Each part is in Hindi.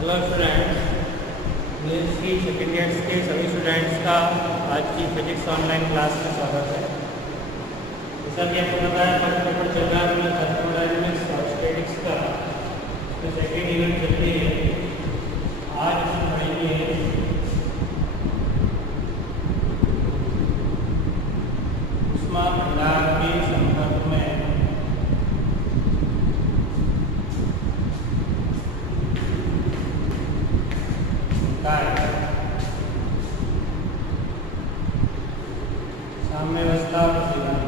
हेलो स्टूडेंट्स, न्यूज़ की सेकेंड ईयर्स के सभी स्टूडेंट्स का आज की फिजिक्स ऑनलाइन क्लास में स्वागत है। जैसा कि आपको पता है, फर्स्ट पेपर चल रहा है थर्मोडायनेमिक्स और स्टैटिक्स का, तो सेकेंड यूनिट चल रही है। आज हम पढ़ेंगे ऊष्मा भंडार के संपर्क में साम्यावस्था का सिद्धांत।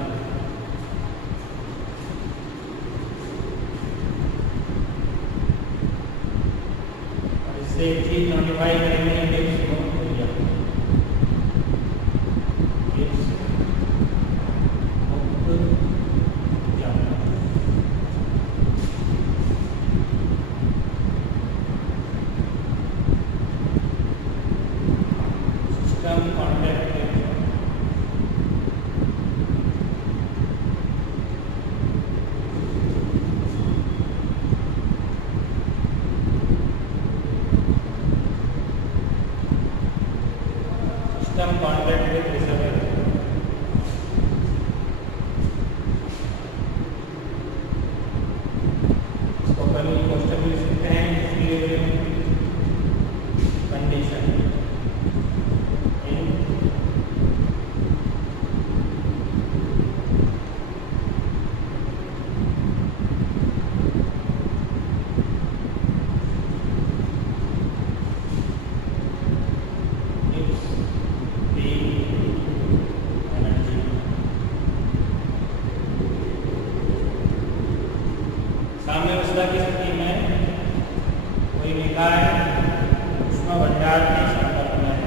और इससे एक चीज नोटिफाई करेंगे system contact system contact with reservoir. इसको अपन क्वेश्चन लिख सकते हैं, इसलिए कंडीशन साम्यावस्था की स्थिति में कोई निकाय ऊष्मा भंडार के संपर्क में है।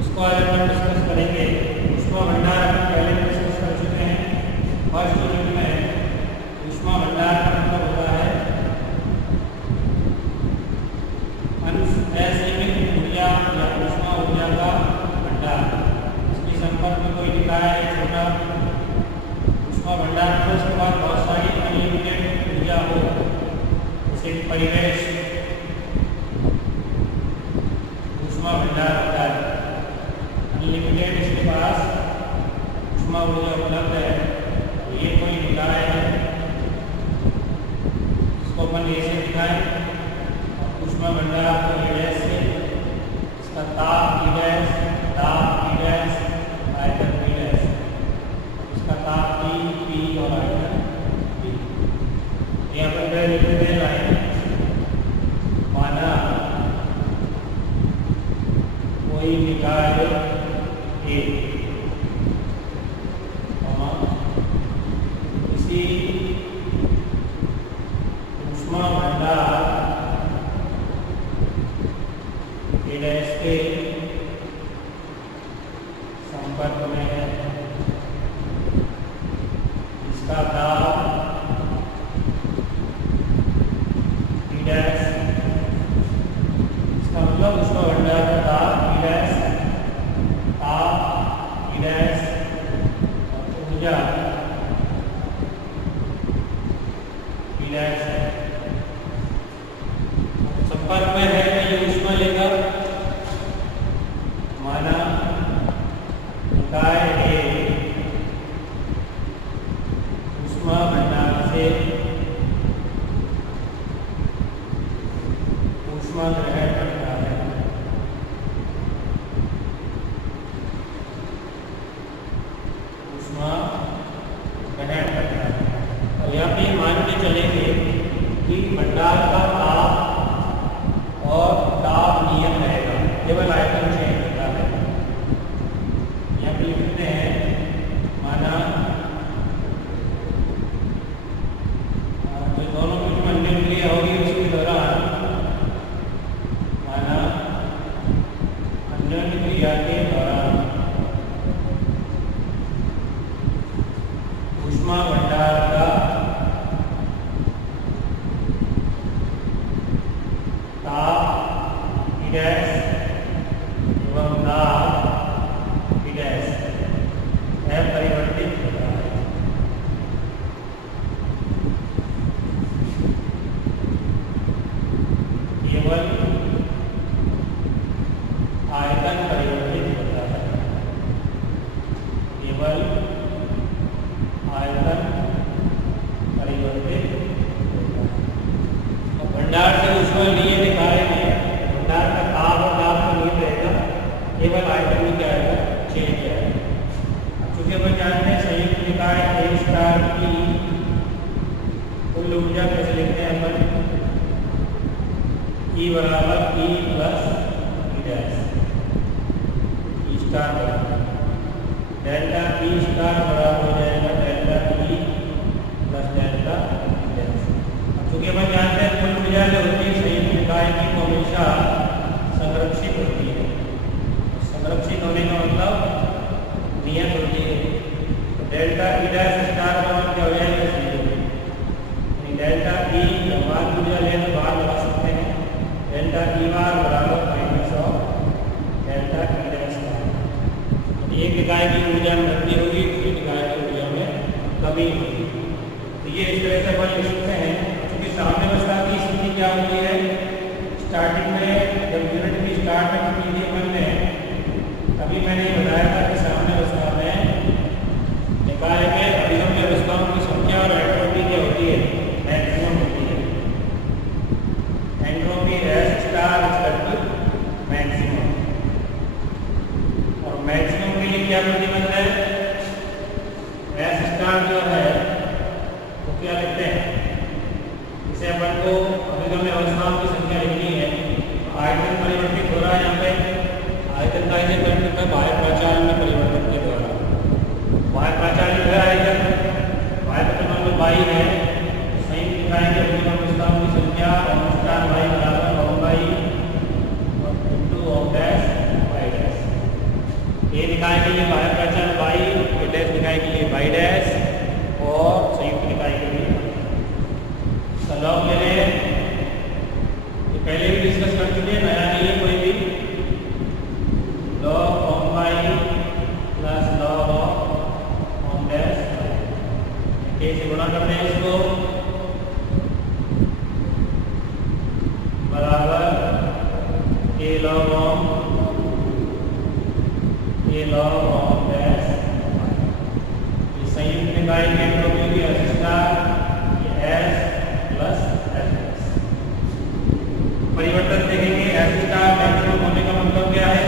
इसको आज हम डिस्कस करेंगे। ऊष्मा भंडार अपन पहले भी डिस्कस कर चुके हैं। फर्स्ट यूनिट में ऊष्मा भंडार का मतलब होता है असीमित ऊर्जा या ऊष्मा ऊर्जा का भंडार। इसके संपर्क में कोई निकाय है छोटा ऊष्मा भंडार पर, उसके बाद बहुत सारी अनलिमिटेड ऊर्जा हो, जैसे परिवेश ऊष्मा भंडार होता है। अनलिमिटेड इसके पास ऊष्मा ऊर्जा उपलब्ध है। ये कोई निकाय है, इसको अपन ऐसे दिखाएं। ऊष्मा भंडार को गैस से, इसका ताप की गैस, दाब की गैस, आयतन की गैस, इसका ताप P और आयतन B। यहाँ पर लिखते हैं लाइन, माना कोई निकाय A इसी ऊष्मा भंडार गैस के संपर्क में है। इसका ताप T डैश, इसका मतलब उसका भंडार का ताप T डैश, ताप T डैश और ऊर्जा T डैश है। संपर्क में है तो ये ऊष्मा लेकर, माना निकाय A ऊष्मा भंडार से ऊष्मा ग्रहण करता है। ऊष्मा ग्रहण करता है। और यहाँ पे मान के चलेंगे कि भंडार का ताप और दाब नियम रहेगा, केवल आयतन चेंज होता है। यहाँ पे लिखते हैं, माना जो दोनों बीच में अन्य क्रिया होगी उसके दौरान, माना अन्य क्रिया के दौरान ऊष्मा भंडार का ताप T डैश एवं दाब T डैश परिवर्तित होता है। आयतन परिवर्तित होता है, केवल आयतन परिवर्तित होता है। और भंडार से ऊष्मा लिए दिखाएंगे, भंडार का ताप और दाब तो नहीं रहेगा, केवल आयतन में क्या आएगा, चेंज आएगा। चूंकि अपन जानते हैं संयुक्त निकाय A स्टार की कुल ऊर्जा कैसे लिखते हैं अपन, E बराबर E plus E dash, E star बराबर डेल्टा E स्टार बराबर हो जाएगा delta E plus delta E dash. अब चूंकि अपन जानते हैं कुल ऊर्जा जो होती है संयुक्त निकाय की वो हमेशा संरक्षित होती है। संरक्षित होने का मतलब नियत होती है। तो डेल्टा E डैश स्टार का मतलब क्या हो जाएगा, डेल्टा E बाहर ऊर्जा ले तो बाहर लगा सकते हैं, डेल्टा E बार बराबर minus of delta E dash bar. एक इकाई की ऊर्जा में वृद्धि होगी, दूसरी इकाई की ऊर्जा में कमी होगी। तो ये इस तरह से अपन लिख सकते हैं। क्योंकि साम्य अवस्था की स्थिति क्या होती है, स्टार्टिंग में जब यूनिट की स्टार्ट में की थी अपन ने, तभी मैंने ये बताया था कि साम्य अवस्था में निकाय में अभिगम्य अवस्थाओं की संख्या और एंट्रोपी क्या होती है, मैक्सिमम होती है। Entropy S star equal maximum, और मैक्सिमम के लिए क्या प्रतिबंध है, S स्टार जो है वो क्या लिखते हैं, इसे अपन को अभिगम्य अवस्थाओं की संख्या लिखनी है। आयतन परिवर्तित हो रहा है, यहाँ पे आयतन का इसे करने का बाह्य प्राचालन में परिवर्तन के द्वारा, बाह्य प्राचालन है आयतन, बाह्य प्रतिबंध बाई है, निकाय के अभिगम अवस्थाओं की संख्या स्टार y बराबर one by into of dash y dash. A निकाय के लिए बाह्य प्राचालन y, बी डैश निकाय के लिए y डैश, और संयुक्त निकाय के लिए लॉग ले रहे हैं। ये पहले भी डिस्कस कर चुके हैं, नया नहीं है कोई भी। Log of y plus log of dash, कैसे गुणा करते हैं इसको, बराबर a log ऑफ डैश। ये संयुक्त निकाय की एंट्रोपी की S स्टार, ये S प्लस S डैश। परिवर्तन देखेंगे, S स्टार मैक्सिमम होने का मतलब क्या है,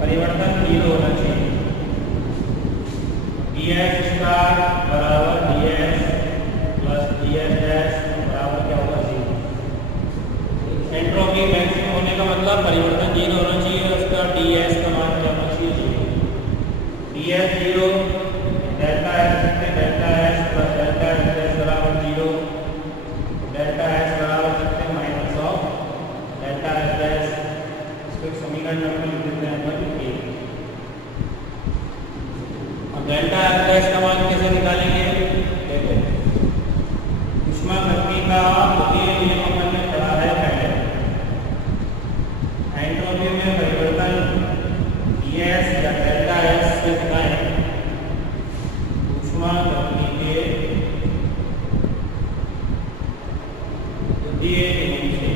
परिवर्तन 0 होना चाहिए। ds स्टार बराबर ds प्लस ds डैश बराबर क्या होगा, 0। एंट्रोपी मैक्सिमम होने का मतलब परिवर्तन 0 होना चाहिए, उसका ds का मान क्या होना चाहिए, 0। ds 0, delta S delta S plus delta S बराबर 0, डेल्टा S बराबर सकते हैं minus of delta S dash. इसको एक समीकरण में लिख देते हैं अपन a। अब डेल्टा S डैश का मान कैसे निकालेंगे, देखो ऊष्मागति का द्वितीय नियम अपन ने पढ़ा है पहले। एंट्रोपी में परिवर्तन ds या डेल्टा S से दिखाएं ऊष्मागति के द्वितीय नियम से।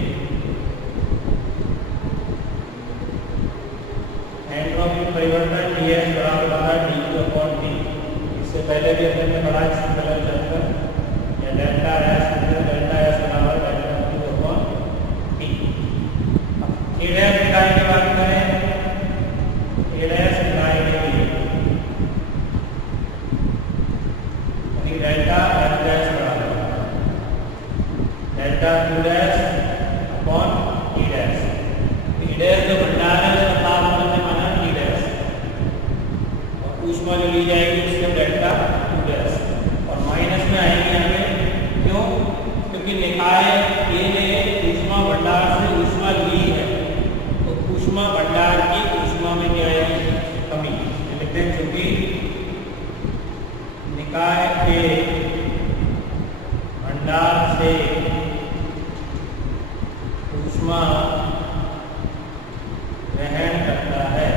एंट्रोपी में परिवर्तन ds बराबर होता है dU/T। इससे पहले भी हमने पढ़ा है सिंपल चैप्टर, या डेल्टा S बराबर डेल्टा U/T। A डैश निकाय की बात करें, A डैश निकाय के लिए यानी डेल्टा F डैश बराबर delta U dash upon E dash. E dash जो भंडार है उसका ताप हमने माना E डैश, और ऊष्मा जो ली जाएगी उसका डेल्टा U डैश, और माइनस में आएंगे हमें, क्यों, क्योंकि निकाय A ने ऊष्मा भंडार से ऊष्मा ली है, ऊष्मा भंडार की ऊष्मा में क्या आएगी, कमी। लिखते हैं चूंकि निकाय के भंडार से ऊष्मा ग्रहण करता है,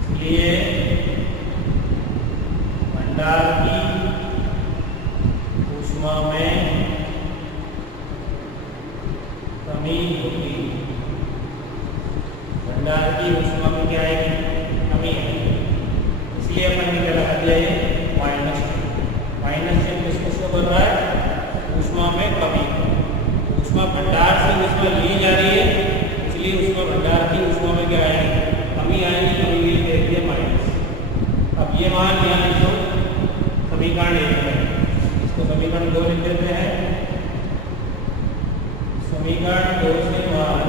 इसलिए भंडार की ऊष्मा में कमी होती भंडार की ऊष्मा में क्या आएगी, कमी आएगी। इसलिए अपन ने क्या लगा दिया, ये माइनस चिन्ह किसको शो कर रहा है, ऊष्मा में कमी। ऊष्मा भंडार से ऊष्मा ली जा रही है, इसलिए ऊष्मा भंडार की ऊष्मा में क्या आएगी, कमी आएगी, तो ये दे दिए माइनस। अब ये मान यहाँ लिखो समीकरण 1 में, इसको समीकरण 2 लिख देते हैं। समीकरण 2 से मान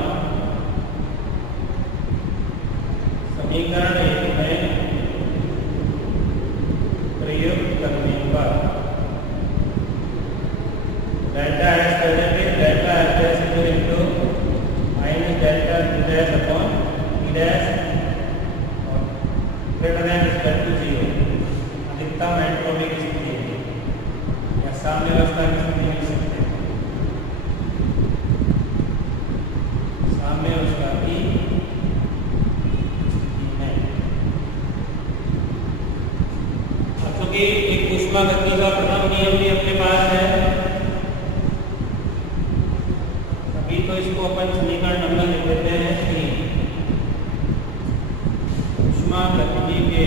समीकरण 1 में प्रयुक्त करने पर डेल्टा एस करने पे delta S dash equal to minus delta T dash upon T dash greater than equal to 0 अधिकतम एंट्रोपी की स्थिति है, या साम्य अवस्था की स्थिति लिख सकते हैं, साम्य अवस्था की स्थिति है। अब चूंकि एक ऊष्मा गति का प्रथम नियम भी अपने पास है, अभी तो इसको अपन समीकरण नंबर लिख देते हैं 3। ऊष्मा गति के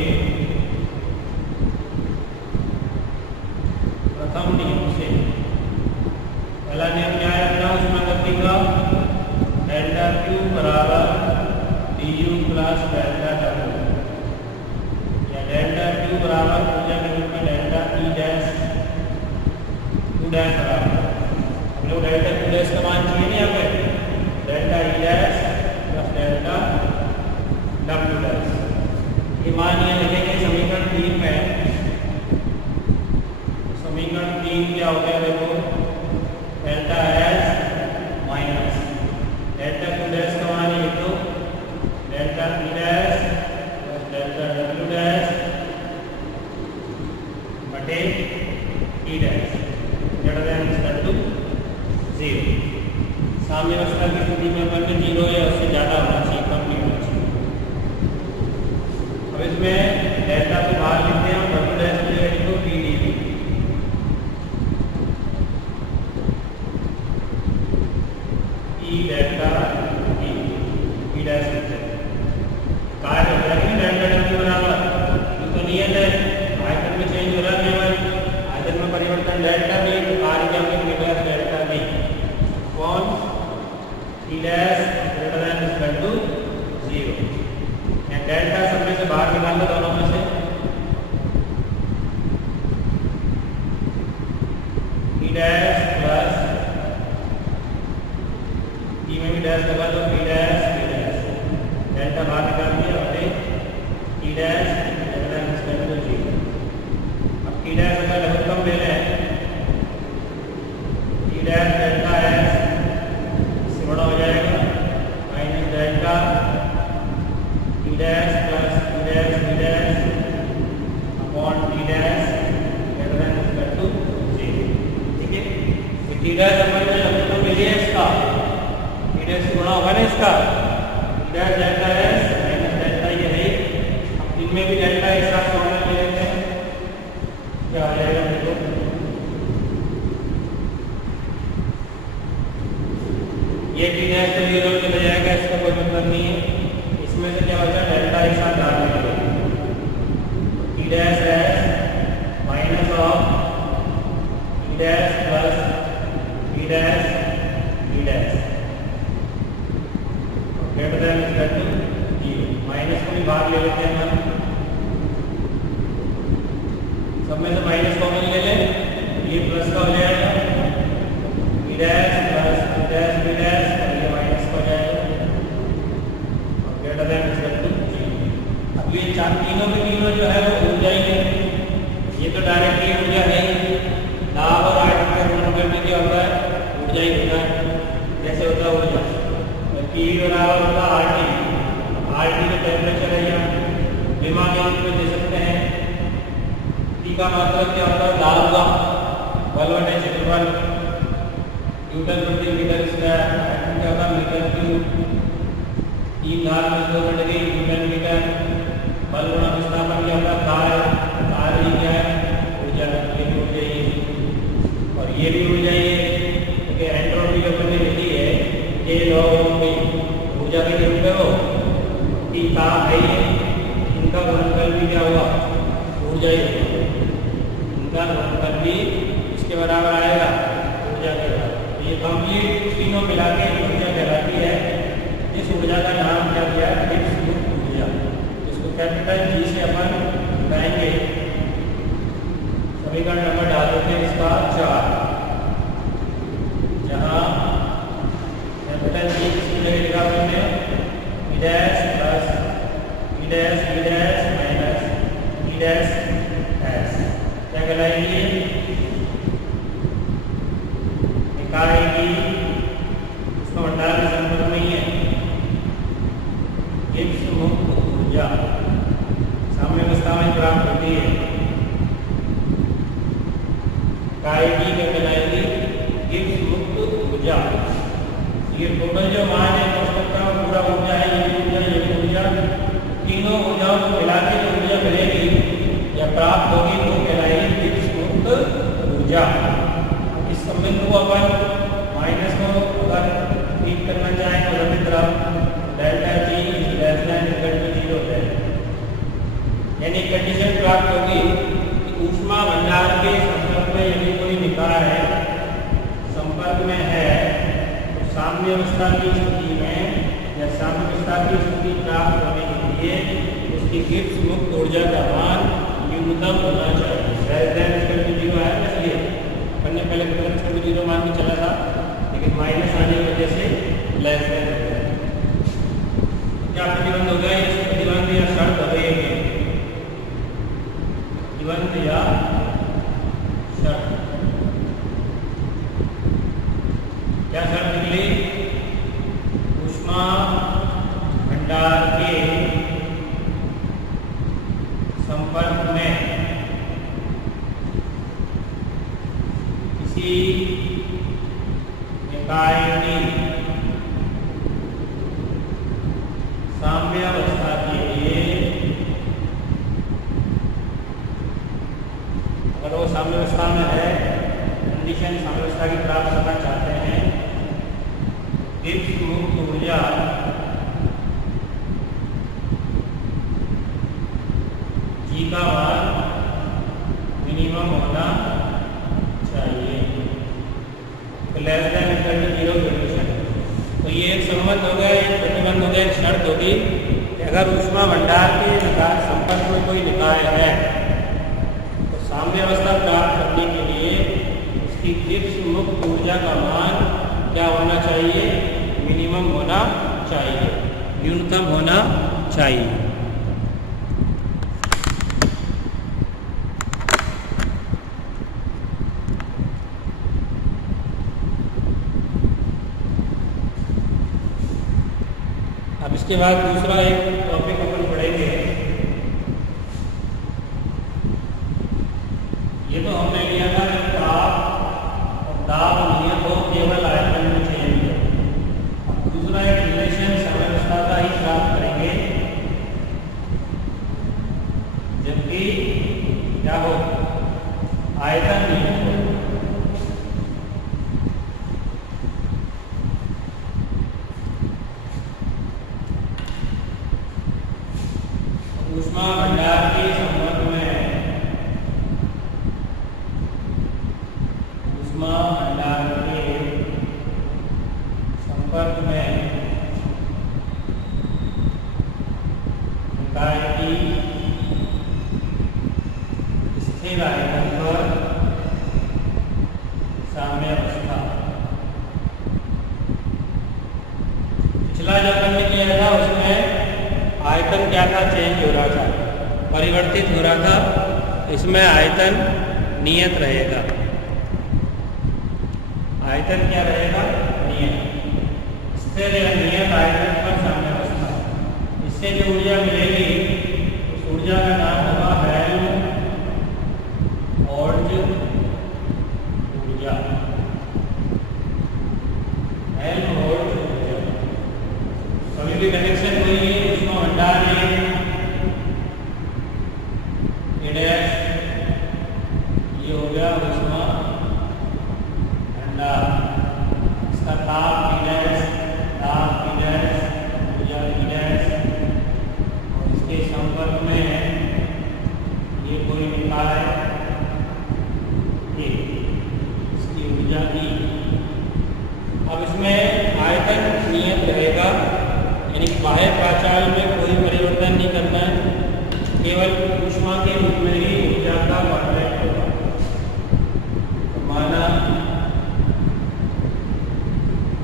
प्रथम नियम से पहला नियम क्या है अपना ऊष्मा गति का, डेल्टा क्यू बराबर D U plus delta W, या डेल्टा क्यू बराबर ऊर्जा के रूप में delta E dash to dash बराबर, हम लोग डेल्टा टू डैश का मान चाहिए नहीं, यहाँ पे delta E dash plus delta W dash, ये मान यहाँ लिखेंगे समीकरण 3 में। समीकरण 3 क्या हो गया देखो, delta S minus delta two dash का मान ये तो delta E dash plus delta W dash बटे E dash greater than equal to 0। साम्य अवस्था की स्थिति में अपन में 0 है, उससे ज़्यादा होना चाहिए, कम नहीं होना चाहिए। अब इसमें डेल्टा को बाहर लिखते हैं और डब्ल्यू डैश की जगह लिखो D D V, E delta E dash लिखते हैं। कार्य हो जाएगी डेल्टा डब्ल्यू बराबर, तो नियत है आयतन में चेंज हो रहा है, केवल आयतन में परिवर्तन डेल्टा भी, तो कार्य क्या होगा डेल्टा भी कौन E dash greater than equal to 0। या डेल्टा सब में से बाहर निकाल लो दोनों में से, ई डैश प्लस ई में भी डैश लगा दो, ई डैश डेल्टा बाहर निकाल दिया बटे E dash greater than equal to 0। अब ई डैश अगर लघुत्तम ले लें, ई डैश डेल्टा एस इससे बड़ा हो जाएगा minus delta E dash plus E dash upon T dash greater than equal to 0। ठीक है, तो टी डैश अपन ने लघुत्तम ले लिया इसका, टी डैश से गुणा होगा ना इसका, T dash delta S minus delta ये है, अब इनमें भी डेल्टा एक साथ फॉर्मूला ले लेते हैं, क्या आ जाएगा देखो, ये टी डैश से 0 चला जाएगा, इसका कोई मतलब नहीं है। इसमें से क्या बचा, डेल्टा एक साथ डाल देंगे, T dash S minus of T dash plus T dash T dash greater than equal to 0। Minus को भी बाहर ले लेते हैं हम, सब में से माइनस कॉमन ले लें, ये प्लस का हो जाएगा T dash plus T dash T dash, और ये माइनस का हो जाएगा और ग्रेटर देन इक्वल टू 0। अब ये तीनों के तीनों जो है वो ऊर्जा ही है, ये तो डायरेक्टली ऊर्जा है, दाब और आयतन का गुणन करने क्या होता है, ऊर्जा ही होता है। कैसे होता है ऊर्जा, P बराबर होता है RT का टेम्परेचर है, यहाँ विमान के रूप में दे सकते हैं। T का मतलब क्या होता है, दाब का बल बटे क्षेत्रफल, न्यूटन प्रति मीटर स्क्वायर, आयतन क्या होता है मीटर क्यूब, 3 धार में 2 बढ़ गई न्यूटन मीटर, बल गुणा विस्थापन क्या होता है कार्य क्या है ऊर्जा, ये भी ऊर्जा ही है और ये भी ऊर्जा ही है, क्योंकि एंट्रोपी अपन ने लिखी है, ये लॉ ऊर्जा के रूप में हो टी कहाँ है ये, इनका गुणनफल भी क्या हुआ, ऊर्जा ही होगा, इनका गुणनफल भी इसके बराबर आएगा, ऊर्जा के बराबर। ये कंप्लीट तीनों मिला के ऊर्जा कहलाती है। इस ऊर्जा का नाम क्या दिया, गिब्स मुक्त ऊर्जा। इसको कैपिटल जी से अपन बताएंगे। समीकरण नंबर डाल देते हैं इसका 4, जहाँ कैपिटल जी किसकी जगह लिखा हमने, ई dash plus E dash minus ई डैश एस, क्या कहलाएगी, इकाई की उसका भंडार में संपर्क नहीं है, गिब्स मुक्त ऊर्जा साम्य अवस्था में प्राप्त होती है। इकाई की क्या कहलाएगी, गिब्स मुक्त ऊर्जा। ये टोटल जो मान है कोष्टक का पूरा ऊर्जा है, ये भी ऊर्जा, तीनों ऊर्जाओं को मिला के जो ऊर्जा मिलेगी या प्राप्त होगी वो कहलाएगी गिब्स मुक्त ऊर्जा। इस संबंध को अपन माइनस को अगर ठीक करना चाहें तो लंबी तरफ delta G less than equal to 0 है, यानी कंडीशन प्राप्त होगी कि ऊष्मा भंडार के संपर्क में यदि कोई निकाय है संपर्क में है तो साम्य अवस्था की स्थिति में या साम्य अवस्था की स्थिति प्राप्त होने के लिए उसकी गिब्स मुक्त ऊर्जा का मान न्यूनतम होना चाहिए। लेस देन इक्वल टू 0 है, इसलिए अपन ने पहले इक्वल टू 0 मान के चला था, लेकिन माइनस आने की वजह से लेस देन हो गया। क्या प्रतिबंध हो गया, इस प्रतिबंध या शर्त हो गई है, प्रतिबंध या शर्त, क्या शर्त निकली, ऊष्मा भंडार के संपर्क में किसी निकाय की साम्य अवस्था के लिए, अगर वो साम्य अवस्था में है, कंडीशन साम्य अवस्था की प्राप्त करना चाहते हैं, गिब्स मुक्त ऊर्जा जी का मान मिनिमम होना चाहिए, less than equal to 0 condition. तो ये एक संबंध हो गया, एक प्रतिबंध हो गया, एक शर्त होगी कि अगर ऊष्मा भंडार के निकाय संपर्क में कोई निकाय है तो साम्य अवस्था प्राप्त करने के लिए उसकी गिब्स मुक्त ऊर्जा का मान क्या होना चाहिए, मिनिमम होना चाहिए, न्यूनतम होना चाहिए। अब इसके बाद दूसरा एक टॉपिक अपन पढ़ेंगे। ये तो हमने लिया था जब ताप और दाब नियत हो केवल आयतन में चेंज हो। दूसरा एक रिलेशन साम्यावस्था का ही प्राप्त करेंगे जबकि क्या हो, आयतन नियत हो। ऊष्मा भंडार के संपर्क में, ऊष्मा भंडार के संपर्क में निकाय की स्थिर आयतन पर साम्य अवस्था। पिछला जो हमने किया था उसमें आयतन क्या था, चेंज हो रहा था, परिवर्तित हो रहा था, इसमें आयतन नियत रहेगा। आयतन क्या रहेगा, नियत, स्थिर या नियत आयतन पर साम्य अवस्था। इससे जो ऊर्जा मिलेगी उस ऊर्जा का नाम होगा हेल्महोल्ट्ज ऊर्जा, हेल्महोल्ट्ज ऊर्जा। कभी भी कनेक्शन हुई है ऊष्मा भंडार में, ये हो गया ऊष्मा भंडार, इसका ताप T डैश, ताप T डैश, ऊर्जा T डैश, यानी बाह्य प्राचाल में कोई परिवर्तन नहीं करना है, केवल ऊष्मा के रूप में ही ऊर्जा का कॉन्ट्रैक्ट होगा। तो माना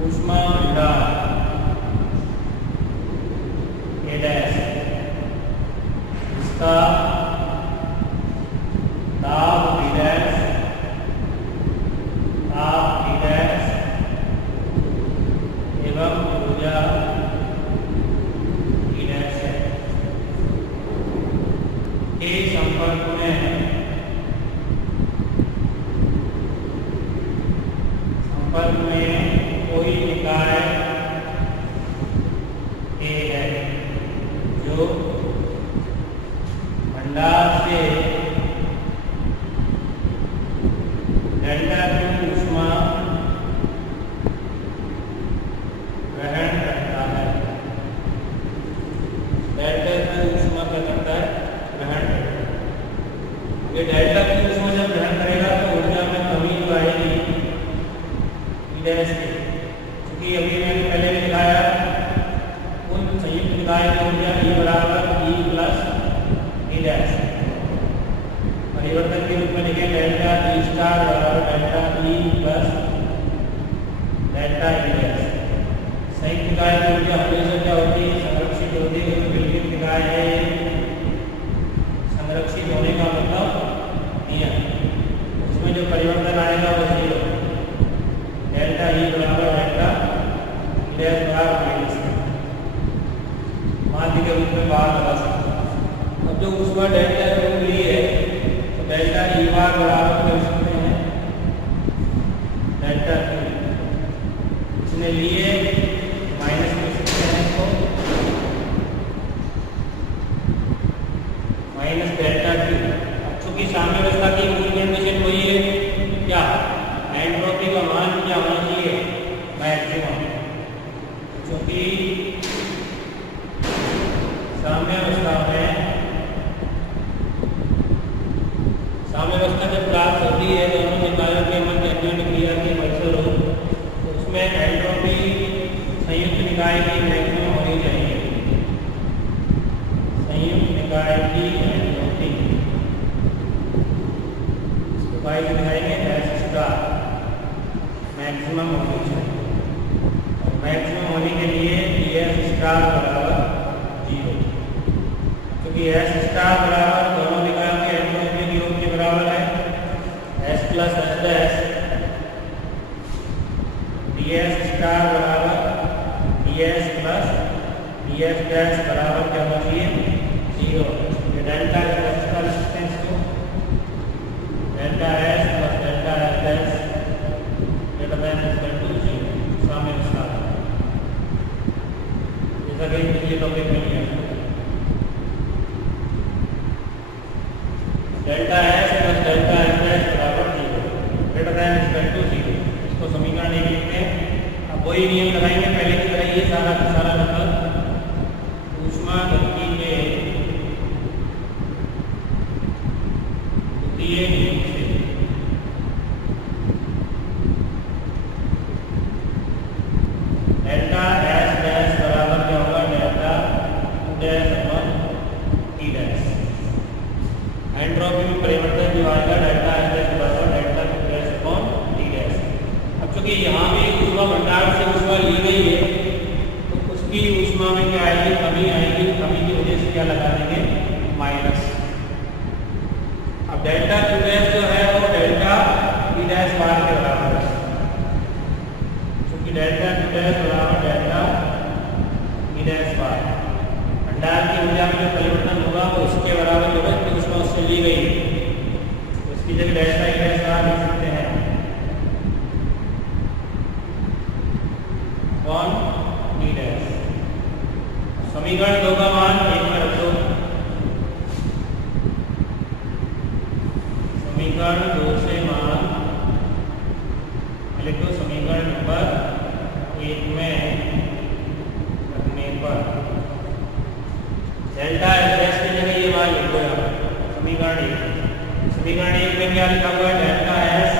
ऊष्मा भंडार A डैश, इसका ताप B डैश, ताप D डैश एवं ऊर्जा E डैश है। के संपर्क में कोई निकाय A है जो भंडार से डेल्टा Q ऊष्मा ग्रहण करता है। डेल्टा Q ऊष्मा क्या करता है? ग्रहण करता है। ये डेल्टा Q ऊष्मा जब ग्रहण करेगा तो ऊर्जा में कमी तो आएगी E डैश की, क्योंकि अभी मैंने पहले भी दिखाया कुल संयुक्त निकाय की ऊर्जा E बराबर E प्लस E डैश। परिवर्तन के रूप में लिखें डेल्टा E स्टार बराबर delta E plus delta E dash. संयुक्त निकाय की ऊर्जा हमेशा क्या होती है? संरक्षित होती है, क्योंकि विलगित निकाय है। संरक्षित होने का मतलब नियम, उसमें जो परिवर्तन आएगा वो जीरो। डेल्टा E बराबर डेल्टा E डैश बराबर माइनस माध्य के रूप में बाहर लगा सकते हैं। अब जो ऊष्मा डेल्टा Q ली है तो डेल्टा E बार बराबर कर सकते हैं डेल्टा Q, इसने लिए माइनस कर सकते हैं इसको माइनस डेल्टा Q। अब चूंकि साम्य अवस्था की मूल कंडीशन वही है, क्या एंट्रोपी का मान क्या होना चाहिए? मैक्सिमम। क्योंकि साम्य अवस्था जब प्राप्त होती है दोनों निकायों के मध्य अन्योन्य क्रिया के फलस्वरूप, तो उसमें एंट्रोपी संयुक्त निकाय की मैक्सिमम होनी चाहिए। संयुक्त निकाय की एंट्रोपी इसको बाई में दिखाएंगे S स्टार मैक्सिमम होनी चाहिए। और मैक्सिमम होने के लिए S स्टार बराबर 0, क्योंकि S स्टार बराबर दोनों निकायों के एंट्रोपी के योग के बराबर है। S plus S dash DS star बराबर DS प्लस DS डैश बराबर क्या होना चाहिए? 0। ये डेल्टा S का रेजिस्टेंस को delta S plus delta S dash greater than equal to 0 साम्य अवस्था, जैसा कि पिछले टॉपिक में किया। Delta S plus delta S dash बराबर 0 ग्रेटर देन इक्वल टू 0। इसको समीकरण 1 लिखते हैं। अब वही नियम लगाएंगे पहले की तरह, ये सारा का सारा मतलब ऊष्मा गति के द्वितीय नियम से डेल्टा S डैश बराबर क्या होगा? Delta U dash upon T dash. Entropy में परिवर्तन जो आएगा डेल्टा S डैश बराबर delta Q dash upon T dash. अब चूंकि यहाँ भी ऊष्मा भंडार से ऊष्मा ली गई है तो उसकी ऊष्मा में क्या आएगी? कमी आएगी। कमी की वजह से क्या लगा देंगे? माइनस। अब डेल्टा Q डैश जो है वो डेल्टा E डैश बार के बराबर है, क्योंकि डेल्टा Q डैश बराबर डेल्टा E डैश बार। भंडार की ऊर्जा में जो परिवर्तन होगा वो उसके बराबर होगा कि ऊष्मा उससे ली गई, तो इसकी जगह डेल्टा E डैश बार लिख सकते हैं अपॉन D डैश। समीकरण 2 का मान 1 में रख दो। समीकरण 2 से मान लिखो। समीकरण नंबर 1 में रखने पर डेल्टा S डैश की जगह ये मान लिखो यहाँ समीकरण 1। समीकरण 1 में क्या लिखा हुआ है? Delta S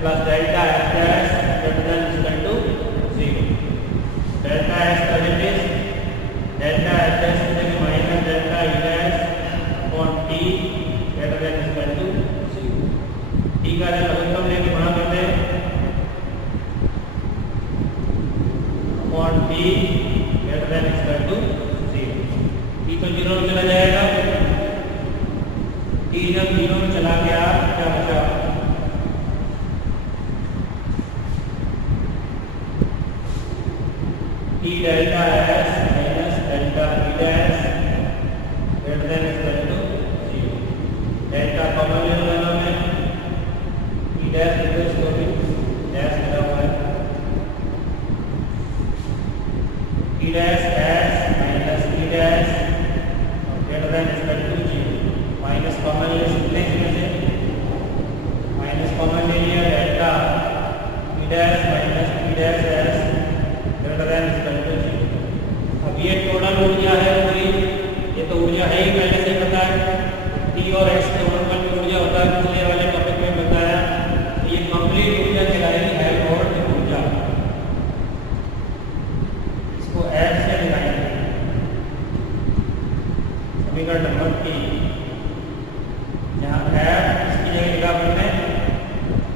plus delta S dash greater than equal to 0। Delta S present is P dash S minus P dash greater than equal to 0. Minus common ले सकते हैं इसमें से, माइनस कॉमन ले लिया delta P dash minus P dash S greater than equal to 0. अब ये टोटल ऊर्जा है पूरी, ये तो ऊर्जा है ही पहले से पता है, T और S के गुणनफल की ऊर्जा होता है, पिछले वाले टॉपिक में बताया। तो ये कंप्लीट ऊर्जा कहलाएगी हेल्महोल्ट्ज ऊर्जा। इसको F से दिखाएंगे, समीकरण नंबर 3। यहाँ F इसकी जगह लिखा हमने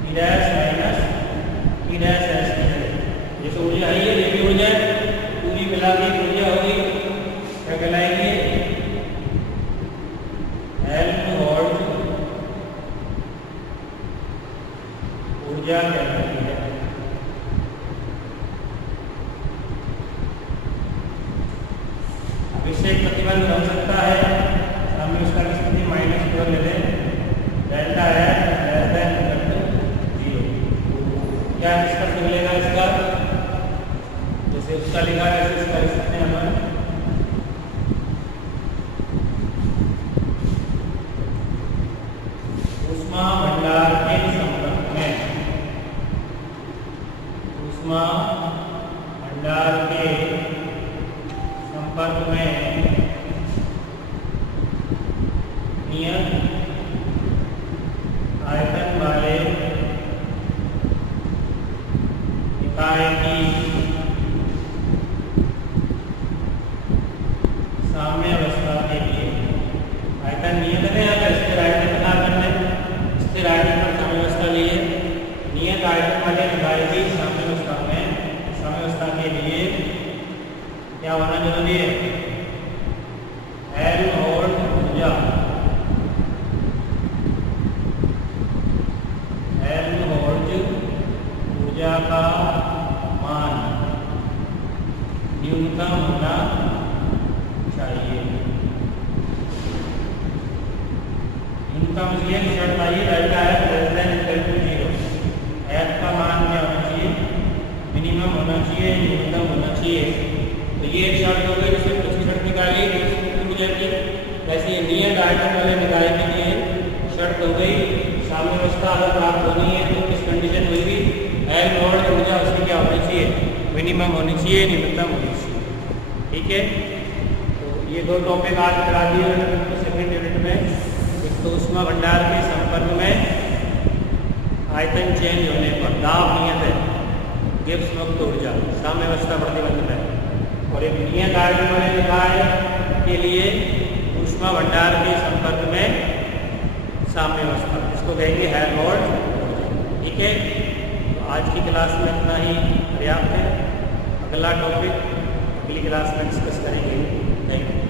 P dash minus P dash S की जगह। ये तो ऊर्जा है, ये भी ऊर्जा है, पूरी मिला के ऊर्जा होगी, क्या कहलाएगी? हेल्महोल्ट्ज ऊर्जा कहलाती है। अब इससे एक प्रतिबंध बन सकता है, हमने उसका स्थिति माइनस पर ले लें, डेल्टा है लेस देन इक्वल टू 0। क्या निष्कर्ष मिलेगा इसका? जैसे उसका लिखा है ऐसे इसका लिख सकते हैं हम। ऊष्मा भंडार के संपर्क में, ऊष्मा भंडार के संपर्क में नियत आयतन वाले इकाई की साम्यावस्था के लिए, आयतन नियत है या स्थिर आयतन बना करने, स्थिर आयतन पर साम्यावस्था लिए, नियत आयतन वाले निकाय की साम्यावस्था के लिए क्या होना जरूरी है? हेल्महोल्ट्ज ऊर्जा, हेल्महोल्ट्ज ऊर्जा का मान न्यूनतम होना चाहिए। न्यूनतम इसलिए शर्त आइए डेल्टा है less than equal to 0। F का मान क्या होना चाहिए? मिनिमम होना चाहिए, न्यूनतम होना चाहिए। तो ये एक शर्त हो गई, जिससे कुछ शर्त निकाली ऊर्जा की। वैसे नियत आयतन वाले निकाय के लिए शर्त हो गई, साम्यावस्था अगर प्राप्त होनी है तो किस कंडीशन होगी? हेल्महोल्ट्ज ऊर्जा उसकी क्या होनी चाहिए? मिनिमम होनी चाहिए, न्यूनतम होनी चाहिए। ठीक है, तो ये दो टॉपिक आज करा दिए सेकेंड यूनिट में। एक तो ऊष्मा भंडार के संपर्क में आयतन चेंज होने पर दाब नियत है, गिब्स मुक्त ऊर्जा साम्यावस्था प्रतिबंध है, और एक नियत आयतन वाले निकाय के लिए ऊष्मा भंडार के संपर्क में साम्यावस्था, इसको कहेंगे हेल्महोल्ट्ज। ठीक है, तो आज की क्लास में इतना ही पर्याप्त है। अगला टॉपिक अगली क्लास में डिस्कस करेंगे। Thank you.